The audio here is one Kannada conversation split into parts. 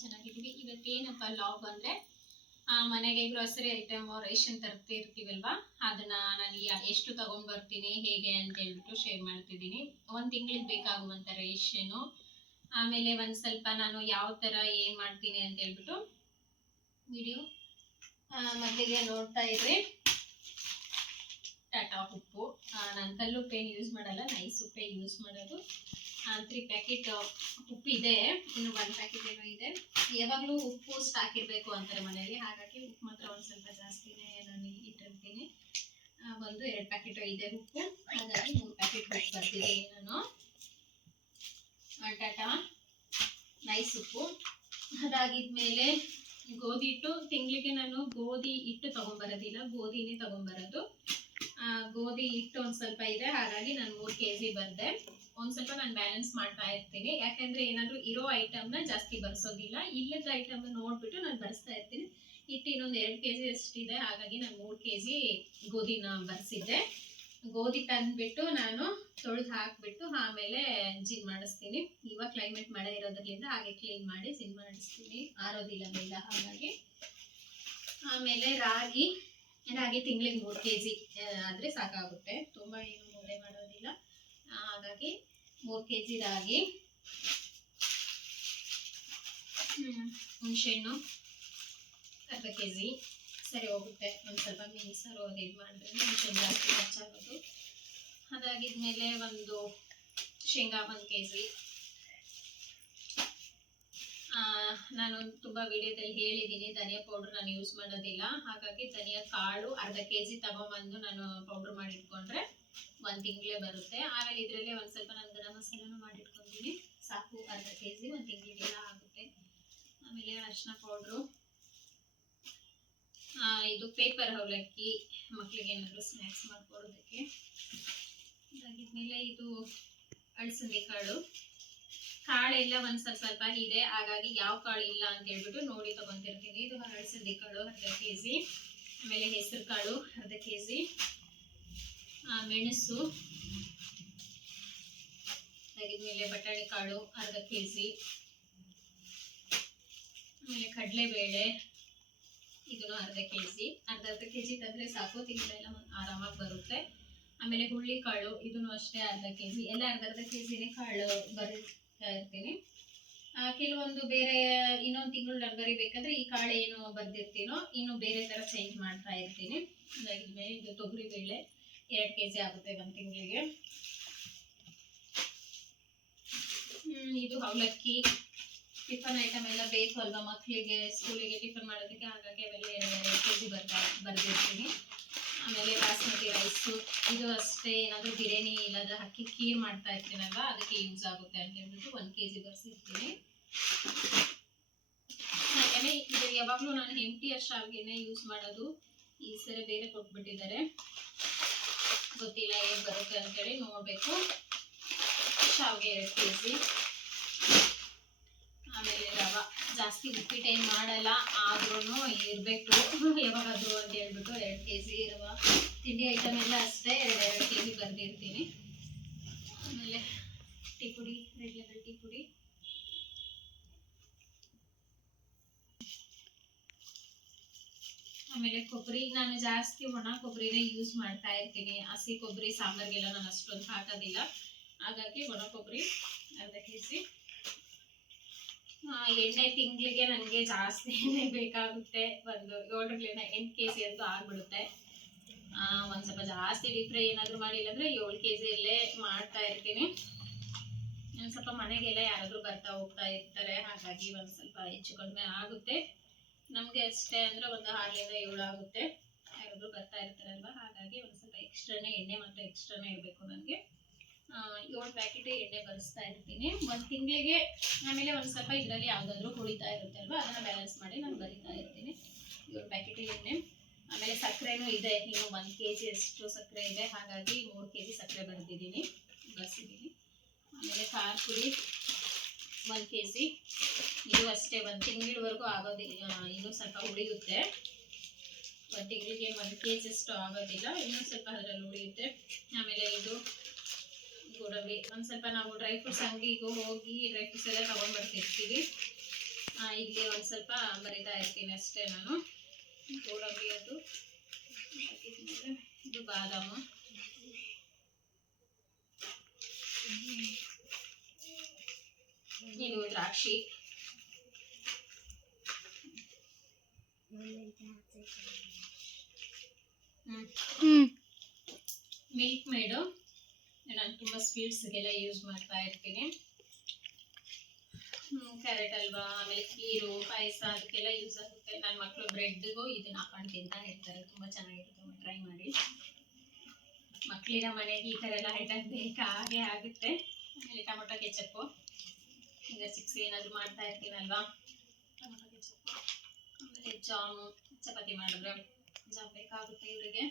ಚೆನ್ನಾಗಿದ್ದೀರಾ ಇವತ್ತು ಚೆನ್ನಾಗಿದ್ದೀವಿ ಇವತ್ತೇನಪ್ಪ ಲಾಗ್ ಅಂದ್ರೆ ಮನೆಗೆ ಗ್ರೋಸರಿ ಐಟಮ್ ರೇಷನ್ ತರ್ತಿರ್ತೀವಲ್ವಾ? ಅದನ್ನ ನಾನು ಎಷ್ಟು ತಗೊಂಡ್ ಬರ್ತೀನಿ ಹೇಗೆ ಅಂತ ಹೇಳ್ಬಿಟ್ಟು ಶೇರ್ ಮಾಡ್ತಿದ್ದೀನಿ. ಒಂದ್ ತಿಂಗಳಿಗೆ ಬೇಕಾಗುವಂತ ರೇಷನ್ ಆಮೇಲೆ ಒಂದ್ ಸ್ವಲ್ಪ ನಾನು ಯಾವ ತರ ಏನ್ ಮಾಡ್ತೀನಿ ಅಂತ ಹೇಳ್ಬಿಟ್ಟು ವಿಡಿಯೋ ಮೊದಲಿಗೆ ನೋಡ್ತಾ ಇದ್ರಿ ಟಾಟಾ ಉಪ್ಪು. ನಾನು ಕಲ್ಲು ಉಪ್ಪೇನು ಯೂಸ್ ಮಾಡಲ್ಲ, ನೈಸ್ ಉಪ್ಪೇ ಯೂಸ್ ಮಾಡೋದು. ತ್ರೀ ಪ್ಯಾಕೆಟ್ ಉಪ್ಪು ಇದೆ ಇನ್ನು ಒಂದು ಪ್ಯಾಕೆಟ್ ಏನೋ ಇದೆ. ಯಾವಾಗಲೂ ಉಪ್ಪು ಸ್ಟಾಕ್ ಇರಬೇಕು ಅಂತಾರೆ ಮನೆಯಲ್ಲಿ. ಹಾಗಾಗಿ ಉಪ್ಪು ಮಾತ್ರ ಒಂದು ಸ್ವಲ್ಪ ಜಾಸ್ತಿನೇ ನಾನು ಇಟ್ಟಿರ್ತೀನಿ. ಒಂದು ಎರಡು ಪ್ಯಾಕೆಟ್ ಇದೆ ಉಪ್ಪು. ಹಾಗಾಗಿ ಮೂರು ಪ್ಯಾಕೆಟ್ ಉಪ್ಪು ಬರ್ತೀನಿ ನಾನು ಟಾಟಾ. ನೈಸ್ ಉಪ್ಪು. ಅದಾಗಿದ್ಮೇಲೆ ಗೋಧಿ ಹಿಟ್ಟು. ತಿಂಗಳಿಗೆ ನಾನು ಗೋಧಿ ಹಿಟ್ಟು ತಗೊಂಬರೋದಿಲ್ಲ. ಗೋಧಿನೇ ತಗೊಂಬರೋದು. ಗೋಧಿ ಹಿಟ್ಟು ಒಂದ್ ಸ್ವಲ್ಪ ಇದೆ, ಹಾಗಾಗಿ ನಾನು ಮೂರ್ ಕೆಜಿ ಬಂದೆ. ಒಂದ್ ಸ್ವಲ್ಪ ನಾನು ಬ್ಯಾಲೆನ್ಸ್ ಮಾಡ್ತಾ ಇರ್ತೀನಿ. ಯಾಕಂದ್ರೆ ಏನಾದ್ರು ಇರೋ ಐಟಮ್ನ ಜಾಸ್ತಿ ಬರ್ಸೋದಿಲ್ಲ. ಇಲ್ಲದ ಐಟಮ್ ನೋಡ್ಬಿಟ್ಟು ನಾನು ಬರ್ಸ್ತಾ ಇರ್ತೀನಿ. ಹಿಟ್ಟು ಇನ್ನೊಂದ್ ಎರಡ್ ಕೆಜಿ ಅಷ್ಟಿದೆ, ಹಾಗಾಗಿ ನಾನು ಮೂರ್ ಕೆಜಿ ಗೋಧಿನ ಬರ್ಸಿದ್ದೆ. ಗೋಧಿ ತಂದ್ಬಿಟ್ಟು ನಾನು ತೊಳೆದು ಹಾಕ್ಬಿಟ್ಟು ಆಮೇಲೆ ಜಿನ್ ಮಾಡಿಸ್ತೀನಿ. ಇವಾಗ ಕ್ಲೈಮೇಟ್ ಮಳೆ ಇರೋದ್ರಿಂದ ಹಾಗೆ ಕ್ಲೀನ್ ಮಾಡಿ ಜಿನ್ ಮಾಡಿಸ್ತೀನಿ ಆರೋದಿಲ್ಲ ಬೇಗ, ಹಾಗಾಗಿ. ಆಮೇಲೆ ರಾಗಿ. ರಾಗಿ ತಿಂಗಳಿಗೆ ಮೂರು ಕೆ ಜಿ ಆದರೆ ಸಾಕಾಗುತ್ತೆ. ತುಂಬ ಏನು ಮೂಳೆ ಮಾಡೋದಿಲ್ಲ. ಹಾಗಾಗಿ ಮೂರು ಕೆ ಜಿ ರಾಗಿ ಹುಣಸೆಹಣ್ಣು, ಅರ್ಧ ಕೆ ಜಿ ಸರಿ ಹೋಗುತ್ತೆ. ಒಂದು ಸ್ವಲ್ಪ ಮೀನು ಸಾರು ಅದು ಇದು ಮಾಡಿದ್ರೆ ಹುಣಸೆಹಣ್ಣು ಜಾಸ್ತಿ ಖರ್ಚಾಗೋದು. ಅದಾಗಿದ್ಮೇಲೆ ಒಂದು ಶೇಂಗಾ ಒಂದು ಕೆ ಜಿ ನಾನು ತುಂಬ ವಿಡಿಯೋದಲ್ಲಿ ಹೇಳಿದ್ದೀನಿ, ಧನಿಯಾ ಪೌಡರ್ ನಾನು ಯೂಸ್ ಮಾಡೋದಿಲ್ಲ. ಹಾಗಾಗಿ ಧನಿಯಾ ಕಾಳು ಅರ್ಧ ಕೆ ಜಿ ತಗೊಂಬಂದು ನಾನು ಪೌಡರ್ ಮಾಡಿಟ್ಕೊಂಡ್ರೆ ಒಂದು ತಿಂಗಳೇ ಬರುತ್ತೆ. ಆಮೇಲೆ ಇದರಲ್ಲಿ ಒಂದು ಸ್ವಲ್ಪ ನಾನು ಗರಂ ಮಸಾಲನೂ ಮಾಡಿಟ್ಕೊತೀನಿ. ಸಾಕು, ಅರ್ಧ ಕೆ ಜಿ ಒಂದು ತಿಂಗಳಿಗೆಲ್ಲ ಆಗುತ್ತೆ. ಆಮೇಲೆ ಅರಿಶಿನ ಪೌಡ್ರು ಇದು ಪೇಪರ್ ಅವಲಕ್ಕಿ ಮಕ್ಕಳಿಗೆ ಏನಾದರೂ ಸ್ನ್ಯಾಕ್ಸ್ ಮಾಡ್ಕೊಡೋದಕ್ಕೆ. ಅದಾಗಿದ್ಮೇಲೆ ಇದು ಅಳಸಂದಿ ಕಾಳು. ಕಾಳೆಲ್ಲ ಒಂದ್ ಸ್ವಲ್ಪ ಸ್ವಲ್ಪ ಇದೆ ಹಾಗಾಗಿ ಯಾವ ಕಾಳು ಇಲ್ಲ ಅಂತ ಹೇಳ್ಬಿಟ್ಟು ನೋಡಿ ತಗೊಂತಿರ್ತೀನಿ. ಇದು ಹಳಸಂದಿ ಕಾಳು, ಅರ್ಧ ಕೆ ಜಿ ಆಮೇಲೆ ಹೆಸರು ಕಾಳು, ಅರ್ಧ ಕೆ ಜಿ ಮೆಣಸು. ತೆಗೆದ್ಮೇಲೆ ಬಟಾಣಿ ಕಾಳು, ಅರ್ಧ ಕೆ ಜಿ ಆಮೇಲೆ ಕಡಲೆಬೇಳೆ, ಇದನ್ನು ಅರ್ಧ ಕೆ ಜಿ ಅರ್ಧ ಅರ್ಧ ಕೆ ಜಿ ತಂದ್ರೆ ಸಾಕು ತಿಂಗಳೆಲ್ಲ ಆರಾಮಾಗಿ ಬರುತ್ತೆ. ಆಮೇಲೆ ಹುಳ್ಳಿ ಕಾಳು ಇದನ್ನು ಅಷ್ಟೇ ಅರ್ಧ ಕೆ ಜಿ ಎಲ್ಲ ಅರ್ಧ ಅರ್ಧ ಕೆ ಜಿನೇ ಕಾಳು ಬರೀತಾ ಇರ್ತೀನಿ. ಕೆಲವೊಂದು ಬೇರೆ, ಇನ್ನೊಂದು ತಿಂಗಳು ಡರ್ಬರಿ ಬೇಕಂದ್ರೆ ಈ ಕಾಳೆ ಏನು ಬರ್ದಿರ್ತೀನೋ, ಇನ್ನು ಬೇರೆ ತರ ಚೇಂಜ್ ಮಾಡ್ತಾ ಇರ್ತೀನಿ. ಇದು ತೊಗರಿ ಬೇಳೆ, ಎರಡು ಕೆ ಜಿ ಆಗುತ್ತೆ ಒಂದು ತಿಂಗಳಿಗೆ. ಇದು ಅವಲಕ್ಕಿ. ಟಿಫನ್ ಐಟಮ್ ಎಲ್ಲ ಬೇಕು ಅಲ್ವಾ ಮಕ್ಕಳಿಗೆ ಸ್ಕೂಲಿಗೆ ಟಿಫನ್ ಮಾಡೋದಕ್ಕೆ, ಹಾಗಾಗಿ ಅವೆಲ್ಲ ಎರಡು ಎರಡು ಕೆ ಬರ್ತಾ, ಬರ್ದಿರ್ತೀನಿ. ಆಮೇಲೆ ಬಾಸ್ಮತಿ ರೈಸು ಇದು ಅಷ್ಟೇ, ಏನಾದರೂ ಬಿರಿಯಾನಿ ಇಲ್ಲದ ಹಾಕಿ ಖೀರ್ ಮಾಡ್ತಾ ಇರ್ತೀನಲ್ವ, ಅದಕ್ಕೆ ಯೂಸ್ ಆಗುತ್ತೆ ಅಂತ ಹೇಳ್ಬಿಟ್ಟು ಒಂದು ಕೆ ಜಿ ಬರ್ಸಿರ್ತೀನಿ. ಹಾಗೆಯೇ ಇದು ಯಾವಾಗಲೂ ನಾನು ಎಂಟಿ ಶಾವಿಗೆನೇ ಯೂಸ್ ಮಾಡೋದು. ಈ ಸರಿ ಬೇರೆ ಕೊಟ್ಬಿಟ್ಟಿದ್ದಾರೆ. ಗೊತ್ತಿಲ್ಲ ಹೇಗೆ ಬರುತ್ತೆ ಅಂತೇಳಿ ನೋಡಬೇಕು. ಶಾವಿಗೆ ಎರಡು ಕೆ ಜಿ ಜಾಸ್ತಿ ಉಪ್ಪಿಟ್ಟು ಏನು ಮಾಡಲ್ಲ ಆದ್ರೂ ಇರಬೇಕು. ಯಾವಾಗಾದರೂ ಅಂತ ಹೇಳ್ಬಿಟ್ಟು ಎರಡು ಕೆ ಜಿ ತಿಂಡಿ ಐಟಮ್ ಎಲ್ಲ ಅಷ್ಟೇ ಎರಡು ಎರಡು ಕೆ ಜಿ ಬರ್ದಿರ್ತೀನಿ. ಆಮೇಲೆ ಟೀ ಪುಡಿ, ರೆಡ್ ಲೆಬಲ್ ಟೀ ಪುಡಿ. ಆಮೇಲೆ ಕೊಬ್ಬರಿ, ನಾನು ಜಾಸ್ತಿ ಒಣ ಕೊಬ್ಬರಿನೇ ಯೂಸ್ ಮಾಡ್ತಾ ಇರ್ತೀನಿ. ಹಸಿ ಕೊಬ್ಬರಿ, ಸಾಂಬಾರ್ಗೆಲ್ಲ ನಾನು ಅಷ್ಟೊಂದು ಹಾಕೋದಿಲ್ಲ. ಹಾಗಾಗಿ ಒಣ ಕೊಬ್ಬರಿ ಅರ್ಧ ಕೆ ಜಿ ಎಣ್ಣೆ ತಿಂಗಳಿಗೆ ನನಗೆ ಜಾಸ್ತಿ ಎಣ್ಣೆ ಬೇಕಾಗುತ್ತೆ ಒಂದು ಏಳರಿಂದ ಎಂಟು ಕೆ ಜಿ ಅಂತೂ ಆಗ್ಬಿಡುತ್ತೆ. ಒಂದು ಸ್ವಲ್ಪ ಜಾಸ್ತಿ ಡೀಪ್ ಏನಾದರೂ ಮಾಡಿಲ್ಲ ಅಂದರೆ ಏಳು ಕೆ ಜಿಯಲ್ಲೇ ಮಾಡ್ತಾ ಇರ್ತೀನಿ. ಸ್ವಲ್ಪ ಮನೆಗೆಲ್ಲ ಯಾರಾದರೂ ಬರ್ತಾ ಹೋಗ್ತಾ ಇರ್ತಾರೆ, ಹಾಗಾಗಿ ಒಂದು ಸ್ವಲ್ಪ ಹೆಚ್ಚು ಕಡಿಮೆ ಆಗುತ್ತೆ. ನಮಗೆ ಅಷ್ಟೇ ಅಂದರೆ ಒಂದು ಆರರಿಂದ ಏಳು ಆಗುತ್ತೆ. ಯಾರಾದರೂ ಬರ್ತಾ ಇರ್ತಾರಲ್ವ, ಹಾಗಾಗಿ ಒಂದು ಸ್ವಲ್ಪ ಎಕ್ಸ್ಟ್ರಾನೇ ಎಣ್ಣೆ ಮಾತ್ರ ಎಕ್ಸ್ಟ್ರಾನೇ ಇರಬೇಕು ನನಗೆ. ಏಳು ಪ್ಯಾಕೆಟ್ ಎಣ್ಣೆ ಬರೆಸ್ತಾ ಇರ್ತೀನಿ. ಒಂದು ತಿಂಗಳಿಗೆ ಆಮೇಲೆ ಒಂದು ಸ್ವಲ್ಪ ಇದರಲ್ಲಿ ಯಾವುದಾದ್ರೂ ಉಳಿತಾ ಇರುತ್ತೆ ಅಲ್ವಾ ಅದನ್ನು ಬ್ಯಾಲೆನ್ಸ್ ಮಾಡಿ ನಾನು ಬರಿತಾ ಇರ್ತೀನಿ. ಏಳು ಪ್ಯಾಕೆಟ್ ಎಣ್ಣೆ. ಆಮೇಲೆ ಸಕ್ಕರೆನೂ ಇದೆ. ಇನ್ನು ಒಂದು ಕೆ ಜಿ ಅಷ್ಟು ಸಕ್ಕರೆ ಇದೆ. ಹಾಗಾಗಿ ಮೂರು ಕೆ ಜಿ ಸಕ್ಕರೆ ಬರೆದಿದ್ದೀನಿ. ಬರ್ಸಿದ್ದೀನಿ. ಆಮೇಲೆ ಖಾರ ಪುಡಿ ಒಂದು ಕೆ ಜಿ ಇದು ಅಷ್ಟೇ, ಒಂದು ತಿಂಗಳವರೆಗೂ ಆಗೋದಿಲ್ಲ ಇನ್ನೂ ಸ್ವಲ್ಪ ಉಳಿಯುತ್ತೆ. ಒಂದು ತಿಂಗಳಿಗೆ ಒಂದು ಕೆ ಜಿ ಅಷ್ಟು ಆಗೋದಿಲ್ಲ. ಇನ್ನೂ ಸ್ವಲ್ಪ ಅದರಲ್ಲಿ ಉಳಿಯುತ್ತೆ. ಆಮೇಲೆ ಇದು ಗೋಡಂಬಿ ಒಂದು ಸ್ವಲ್ಪ ನಾವು ಡ್ರೈ ಫ್ರೂಟ್ಸ್ ಅಂಗಡಿಗೂ ಹೋಗಿ ಡ್ರೈ ಫ್ರೂಟ್ಸ್ ಎಲ್ಲ ತೊಗೊಂಡ್ಬರ್ತಿರ್ತೀವಿ. ಇಲ್ಲಿ ಒಂದು ಸ್ವಲ್ಪ ಬರಿತಾ ಇರ್ತೀನಿ ಅಷ್ಟೇ ನಾನು. ಗೋಡಂಬಿ ಅದು. ಇದು ಬಾದಾಮು. ಇದು ದ್ರಾಕ್ಷಿ. ಮಿಲ್ಕ್ ಮೇಡು ನಾನು ತುಂಬ ಸ್ವೀಟ್ಸ್ಗೆಲ್ಲ ಯೂಸ್ ಮಾಡ್ತಾ ಇರ್ತೀನಿ. ಕ್ಯಾರೆಟ್ ಅಲ್ವಾ, ಆಮೇಲೆ ಖೀರು, ಪಾಯಸ ಅದಕ್ಕೆಲ್ಲ ಯೂಸ್ ಆಗುತ್ತೆ. ನನ್ನ ಮಕ್ಕಳು ಬ್ರೆಡ್ಗೂ ಇದನ್ನ ಹಾಕೊಂಡು ತಿಂತಾ ಇರ್ತಾರೆ. ತುಂಬ ಚೆನ್ನಾಗಿರುತ್ತೆ ಟ್ರೈ ಮಾಡಿ. ಮಕ್ಕಳಿನ ಮನೆಗೆ ಈ ಥರ ಎಲ್ಲ ಐಟಮ್ ಹಾಗೆ ಆಗುತ್ತೆ. ಆಮೇಲೆ ಟೊಮೊಟೊ ಕೆಚಪ್ಪು ಈಗ ಸಿಕ್ಸ್ ಏನಾದರೂ ಮಾಡ್ತಾ ಇರ್ತೀನಲ್ವಾ? ಟೊಮೊಟೊ ಕೆಚಪ್ಪು ಆಮೇಲೆ ಜಾಮು ಚಪಾತಿ ಮಾಡಿದ್ರೆ ಜಾಮ್ ಬೇಕಾಗುತ್ತೆ ಇವರಿಗೆ.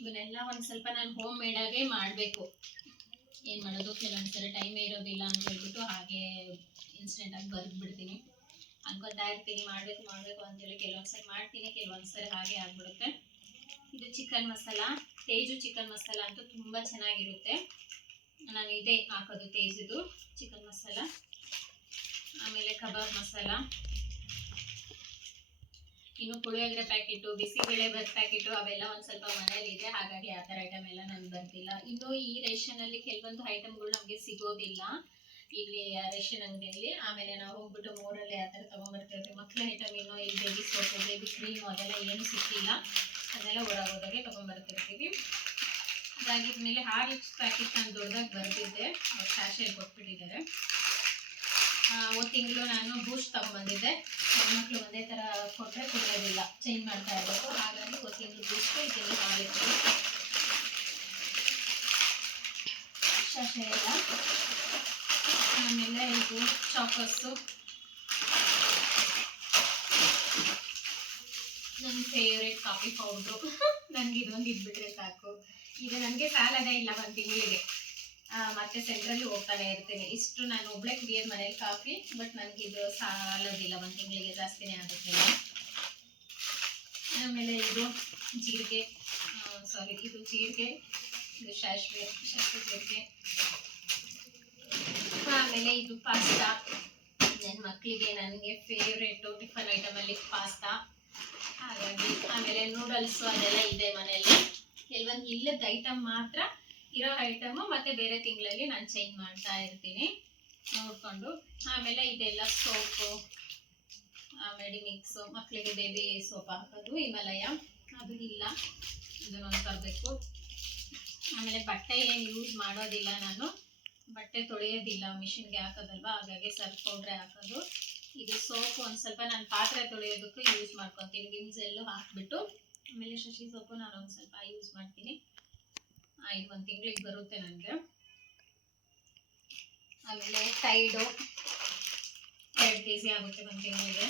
ಇವನ್ನೆಲ್ಲ ಒಂದು ಸ್ವಲ್ಪ ನಾನು ಹೋಮ್ ಮೇಡಾಗೆ ಮಾಡಬೇಕು. ಏನು ಮಾಡೋದು? ಕೆಲವೊಂದ್ಸಲ ಟೈಮೇ ಇರೋದಿಲ್ಲ ಅಂತ ಹೇಳ್ಬಿಟ್ಟು ಹಾಗೆ ಇನ್ಸ್ಟೆಂಟ್ ಆಗಿ ಬರ್ದ್ಬಿಡ್ತೀನಿ. ಅನ್ಕೊತಾ ಇರ್ತೀನಿ ಮಾಡಬೇಕು ಮಾಡಬೇಕು ಅಂತೇಳಿ ಕೆಲವೊಂದ್ಸರಿ ಮಾಡ್ತೀನಿ ಕೆಲವೊಂದ್ಸರಿ ಹಾಗೆ ಆಗ್ಬಿಡುತ್ತೆ. ಇದು ಚಿಕನ್ ಮಸಾಲ. ತೇಜು ಚಿಕನ್ ಮಸಾಲ ಅಂತೂ ತುಂಬ ಚೆನ್ನಾಗಿರುತ್ತೆ. ನಾನು ಇದೇ ಹಾಕೋದು ತೇಜಿದು ಚಿಕನ್ ಮಸಾಲ. ಆಮೇಲೆ ಕಬಾಬ್ ಮಸಾಲ. ಇನ್ನು ಪುಳಿಯೋಗರೆ ಪ್ಯಾಕೆಟು ಬಿಸಿಬೇಳೆ ಬಸ್ ಪ್ಯಾಕೆಟು ಅವೆಲ್ಲ ಒಂದು ಸ್ವಲ್ಪ ಮನೇಲಿ ಇದೆ ಹಾಗಾಗಿ ಆ ಥರ ಐಟಮ್ ಎಲ್ಲ ನನ್ಗೆ ಬರ್ತಿಲ್ಲ ಇನ್ನು ಈ ರೇಷನಲ್ಲಿ ಕೆಲವೊಂದು ಐಟಮ್ಗಳು ನಮಗೆ ಸಿಗೋದಿಲ್ಲ. ಇಲ್ಲಿ ರೇಷನ್ ಅಂಗಡಿಯಲ್ಲಿ. ಆಮೇಲೆ ನಾವು ಹೋಗ್ಬಿಟ್ಟು ಮೋರಲ್ಲಿ ಆ ಥರ ತಗೊಂಡ್ಬರ್ತೇವೆ ಮಕ್ಕಳ ಐಟಮ್ ಇನ್ನು ಈ ಬೇಬಿ ಸೋಪು ಬೇಬಿ ಕ್ರೀಮ್ ಅದೆಲ್ಲ ಏನು ಸಿಕ್ಕಿಲ್ಲ. ಅದೆಲ್ಲ ಹೊರಗೋದಾಗೆ ತಗೊಂಡ್ಬರ್ತಿರ್ತೀವಿ ಅದಾಗಿದ್ಮೇಲೆ ಹಾರ್ಲಿಕ್ಸ್ ಪ್ಯಾಕೆಟ್ ನಾನು ದೊಡ್ಡದಾಗಿ ಬರೆದಿದ್ದೆ. ಅವ್ರು ಕ್ಯಾಶಲ್ಲಿ ಕೊಟ್ಬಿಟ್ಟಿದ್ದಾರೆ. ಒಂದು ತಿಂಗಳು ನಾನು ಬೂಸ್ಟ್ ತಗೊಂಬಂದಿದ್ದೆ. ಹೆಣ್ಮಕ್ಳು ಒಂದೇ ಥರ ಕೊಟ್ಟರೆ ಕುಡಿಯೋದಿಲ್ಲ. ಚೇಂಜ್ ಮಾಡ್ತಾ ಇರಬೇಕು. ಹಾಗಾಗಿ ಒಂದು ತಿಂಗಳು ಇದನ್ನು ಮಾಡಿರ್ತೀವಿ ಶಶೆ ಎಲ್ಲ ಆಮೇಲೆ ಇದು ಚಾಕಸ್ಸು. ನನ್ನ ಫೇವ್ರೇಟ್ ಕಾಫಿ ಪೌಡ್ರು ನನಗೆ ಇದೊಂದು ಇದ್ಬಿಟ್ರೆ ಸಾಕು. ಈಗ ನನಗೆ ಸಾಲದೇ ಇಲ್ಲ ಒಂದು ತಿಂಗಳಿಗೆ. ಮತ್ತೆ ಸೆಂಟ್ರಲ್ಲಿ ಹೋಗ್ತಾನೆ ಇರ್ತೇನೆ. ಇಷ್ಟು ನಾನು ಒಬ್ಳೆ ಕುಡಿಯೋದು ಮನೇಲಿ ಕಾಫಿ, ಬಟ್ ನನಗೆ ಇದು ಸಾಲೋದಿಲ್ಲ, ಒಂದು ತಿಂಗಳಿಗೆ ಜಾಸ್ತಿನೇ ಆಗುತ್ತೆ ಆಮೇಲೆ ಇದು ಜೀರಿಗೆ ಸಾರಿ ಇದು ಜೀರಿಗೆ, ಇದು ಸಾಸಿವೆ ಸಾಸಿವೆ ಜೀರಿಗೆ. ಆಮೇಲೆ ಇದು ಪಾಸ್ತಾ. ನನ್ನ ಮಕ್ಕಳಿಗೆ ನನಗೆ ಫೇವ್ರೇಟು ಟಿಫನ್ ಐಟಮಲ್ಲಿ ಪಾಸ್ತಾ. ಹಾಗಾಗಿ ಆಮೇಲೆ ನೂಡಲ್ಸು ಅದೆಲ್ಲ ಇದೆ ಮನೆಯಲ್ಲಿ ಕೆಲವೊಂದು ಇಲ್ಲದ ಐಟಮ್ ಮಾತ್ರ ಇರೋ ಐಟಮು ಮತ್ತೆ ಬೇರೆ ತಿಂಗಳಲ್ಲಿ ನಾನು ಚೇಂಜ್ ಮಾಡ್ತಾ ಇರ್ತೀನಿ. ನೋಡಿಕೊಂಡು. ಆಮೇಲೆ ಇದೆಲ್ಲ ಸೋಪು ಮೆಡಿಮಿಕ್ಸು ಮಕ್ಕಳಿಗೆ ಬೇಬಿ ಸೋಪ್ ಹಾಕೋದು, ಹಿಮಾಲಯ. ಅದು ಇಲ್ಲ. ಇದನ್ನೊಂದು ತರಬೇಕು. ಆಮೇಲೆ ಬಟ್ಟೆ ಏನು ಯೂಸ್ ಮಾಡೋದಿಲ್ಲ ನಾನು. ಬಟ್ಟೆ ತೊಳೆಯೋದಿಲ್ಲ. ಮಿಷಿನ್ಗೆ ಹಾಕೋದಲ್ವಾ? ಹಾಗಾಗಿ ಸರ್ಫ್ ಪೌಡ್ರೆ ಹಾಕೋದು. ಇದು ಸೋಪ್ ಒಂದು ಸ್ವಲ್ಪ ನಾನು ಪಾತ್ರೆ ತೊಳೆಯೋದಕ್ಕೂ ಯೂಸ್ ಮಾಡ್ಕೊತೀನಿ. ವಿಮ್ಸೆಲ್ಲು ಹಾಕ್ಬಿಟ್ಟು. ಆಮೇಲೆ ಶಶಿ ಸೋಪು ನಾನು ಒಂದು ಸ್ವಲ್ಪ ಯೂಸ್ ಮಾಡ್ತೀನಿ. ಇದು ಒಂದು ತಿಂಗಳಿಗೆ ಬರುತ್ತೆ ನನಗೆ ಆಮೇಲೆ ಟೈಡು ಎರಡು ಕೆ ಜಿ ಆಗುತ್ತೆ ಒಂದು ತಿಂಗಳಿಗೆ.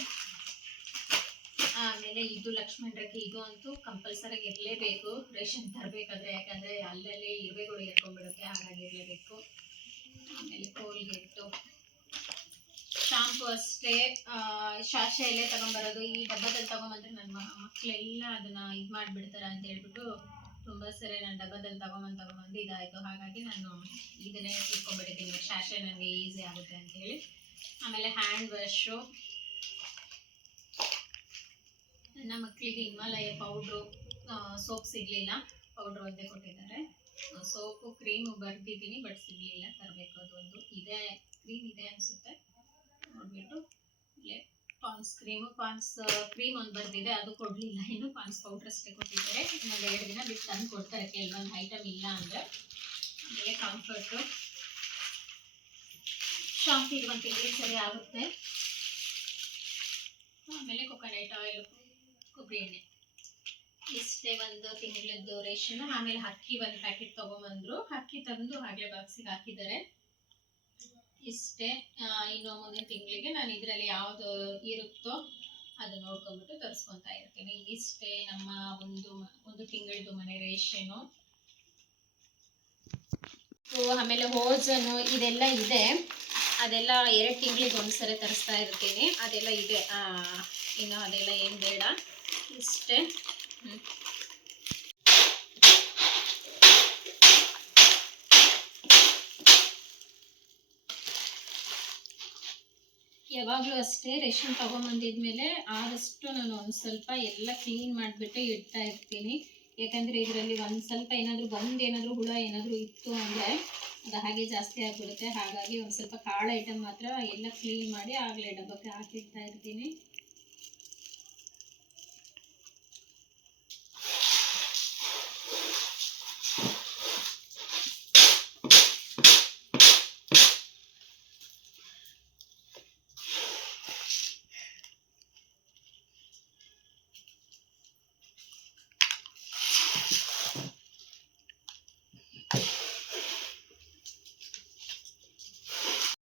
ಆಮೇಲೆ ಇದು ಲಕ್ಷ್ಮಣ್ ರೇಖೆ ಇದು ಅಂತೂ ಕಂಪಲ್ಸರಿ ಇರಲೇಬೇಕು. ರೇಷನ್ ತರಬೇಕಾದ್ರೆ, ಯಾಕಂದರೆ ಅಲ್ಲಲ್ಲಿ ಇರುವೆಗಳು ಎತ್ಕೊಂಡ್ಬಿಡುತ್ತೆ ಹಾಗಾಗಿ ಇರಲೇಬೇಕು. ಆಮೇಲೆ ಕೋಲ್ಗೆಟ್ಟು ಶಾಂಪು ಅಷ್ಟೇ ಶಾಷೆ ಎಲ್ಲೇ ತಗೊಂಬರೋದು. ಈ ಡಬ್ಬದಲ್ಲಿ ತಗೊಂಬಂದ್ರೆ ನನ್ನ ಮಕ್ಕಳೆಲ್ಲ ಅದನ್ನ ಇದು ಮಾಡಿಬಿಡ್ತಾರೆ ಅಂತ ಹೇಳ್ಬಿಟ್ಟು ತುಂಬ ಸರಿ ನಾನು ಡಬ್ಬದಲ್ಲಿ ತಗೊಂಬಂದು ತಗೊಂಬಂದು ಇದಾಯಿತು. ಹಾಗಾಗಿ ನಾನು ಇದನ್ನೇ ಇಟ್ಕೊಂಡ್ಬಿಟ್ಟಿದ್ದೀನಿ ಶಾಶೆ ನನಗೆ ಈಸಿ ಆಗುತ್ತೆ ಅಂತ ಹೇಳಿ ಆಮೇಲೆ ಹ್ಯಾಂಡ್ ವಾಶು ನನ್ನ ಮಕ್ಕಳಿಗೆ ಹಿಮಾಲಯ ಪೌಡ್ರು ಸೋಪ್ ಸಿಗಲಿಲ್ಲ. ಪೌಡ್ರ್ ಒಂದೇ ಕೊಟ್ಟಿದ್ದಾರೆ. ಸೋಪು ಕ್ರೀಮು ಬರ್ತಿದ್ದೀನಿ ಬಟ್ ಸಿಗಲಿಲ್ಲ. ತರಬೇಕು ಅದೊಂದು ಇದೆ ಕ್ರೀಮ್ ಇದೆ ಅನಿಸುತ್ತೆ. ನೋಡ್ಬಿಟ್ಟು ಪಾನ್ಸ್ ಕ್ರೀಮು, ಪಾನ್ಸ್ ಕ್ರೀಮ್ ಒಂದು ಬಂದಿದೆ, ಅದು ಕೊಡಲಿಲ್ಲ. ಇನ್ನು ಪಾನ್ಸ್ ಪೌಡ್ರ್ ಅಷ್ಟೇ ಕೊಟ್ಟಿದ್ದಾರೆ. ಇನ್ನೊಂದು ಎರಡು ದಿನ ಬಿಟ್ಟು ತಂದು ಕೊಡ್ತಾರೆ. ಕೆಲವೊಂದು ಐಟಮ್ ಇಲ್ಲ ಅಂದರೆ. ಆಮೇಲೆ ಕಂಫರ್ಟು ಶಾಂಪು ತಿಂಗಳಿಗೆ ಸರಿ ಆಗುತ್ತೆ. ಆಮೇಲೆ ಕೊಕೊನಟ್ ಆಯಿಲ್ ಕೊಬ್ಬರಿ ಎಣ್ಣೆ. ಇಷ್ಟೇ ಒಂದು ತಿಂಗಳದ್ದು ರೇಷನ್ ಆಮೇಲೆ ಅಕ್ಕಿ ಒಂದು ಪ್ಯಾಕೆಟ್ ತೊಗೊಂಬಂದರು. ಅಕ್ಕಿ ತಂದು ಹಾಗೆ ಬಾಕ್ಸಿಗೆ ಹಾಕಿದ್ದಾರೆ. ಇಷ್ಟೇ. ಇನ್ನು ಮುಂದಿನ ತಿಂಗಳಿಗೆ ನಾನು ಇದರಲ್ಲಿ ಯಾವುದು ಇರುತ್ತೋ ಅದು ನೋಡ್ಕೊಂಡ್ಬಿಟ್ಟು ತರಿಸ್ಕೊತಾ ಇರ್ತೀನಿ. ಇಷ್ಟೇ ನಮ್ಮ ಒಂದು ಒಂದು ತಿಂಗಳದ್ದು ಮನೆ ರೇಷನು. ಆಮೇಲೆ ಹೋಜನು ಇದೆಲ್ಲ ಇದೆ. ಅದೆಲ್ಲ ಎರಡು ತಿಂಗಳಿಗೆ ಒಂದ್ಸರಿ ತರಿಸ್ತಾ ಇರ್ತೀನಿ. ಅದೆಲ್ಲ ಇದೆ. ಇನ್ನು ಅದೆಲ್ಲ ಏನು ಬೇಡ. ಇಷ್ಟೇ. ಹ್ಮ್. ಯಾವಾಗಲೂ ಅಷ್ಟೇ ರೇಷನ್ ತೊಗೊಂಬಂದಿದ್ಮೇಲೆ ಆದಷ್ಟು ನಾನು ಒಂದು ಸ್ವಲ್ಪ ಎಲ್ಲ ಕ್ಲೀನ್ ಮಾಡಿಬಿಟ್ಟು ಇಡ್ತಾ ಇರ್ತೀನಿ. ಯಾಕಂದರೆ ಇದರಲ್ಲಿ ಒಂದು ಸ್ವಲ್ಪ ಏನಾದರೂ ಬಂದು ಏನಾದರೂ ಹುಳ ಏನಾದರೂ ಇತ್ತು ಅಂದರೆ ಅದು ಹಾಗೆ ಜಾಸ್ತಿ ಆಗಿಬಿಡುತ್ತೆ. ಹಾಗಾಗಿ ಒಂದು ಸ್ವಲ್ಪ ಕಾಳು ಐಟಮ್ ಮಾತ್ರ ಎಲ್ಲ ಕ್ಲೀನ್ ಮಾಡಿ ಆಗಲೇ ಡಬ್ಬಕ್ಕೆ ಹಾಕಿಡ್ತಾ ಇರ್ತೀನಿ.